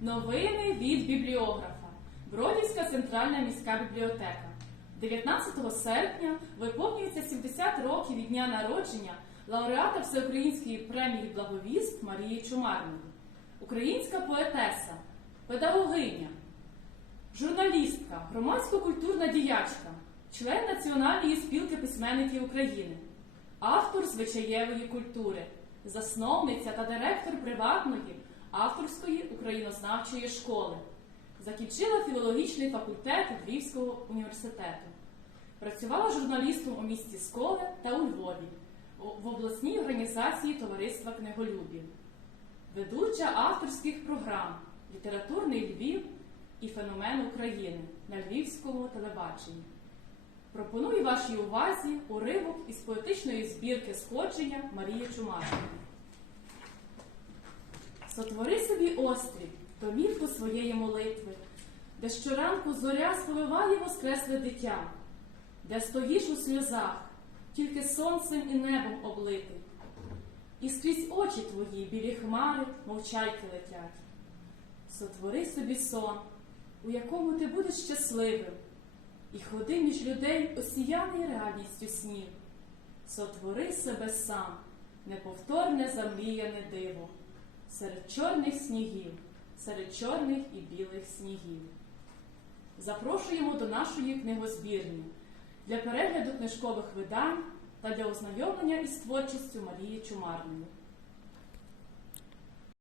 Новини від бібліографа. Бродівська центральна міська бібліотека. 19 серпня виповнюється 70 років від дня народження лауреата Всеукраїнської премії Благовіст Марії Чумарної, українська поетеса, педагогиня, журналістка, громадсько-культурна діячка, член Національної спілки письменників України, автор звичаєвої культури, засновниця та директор приватної авторської українознавчої школи. Закінчила філологічний факультет Львівського університету. Працювала журналістом у місті Сколе та у Львові в обласній організації Товариства книголюбів, ведуча авторських програм Літературний Львів і Феномен України на Львівському телебаченні. Пропоную вашій увазі уривок із поетичної збірки сходження Марії Чумашної. Сотвори собі острів, домівку своєї молитви, де щоранку зоря сповиває воскресле дитя, де стоїш у сльозах, тільки сонцем і небом облитий, і скрізь очі твої білі хмари, мовчайки летять. Сотвори собі сон, у якому ти будеш щасливим, і ходи між людей, осіяний реальністю снів. Сотвори себе сам, неповторне замріяне диво, серед чорних снігів, серед чорних і білих снігів. Запрошуємо до нашої книгозбірні для перегляду книжкових видань та для ознайомлення із творчістю Марії Чумарної.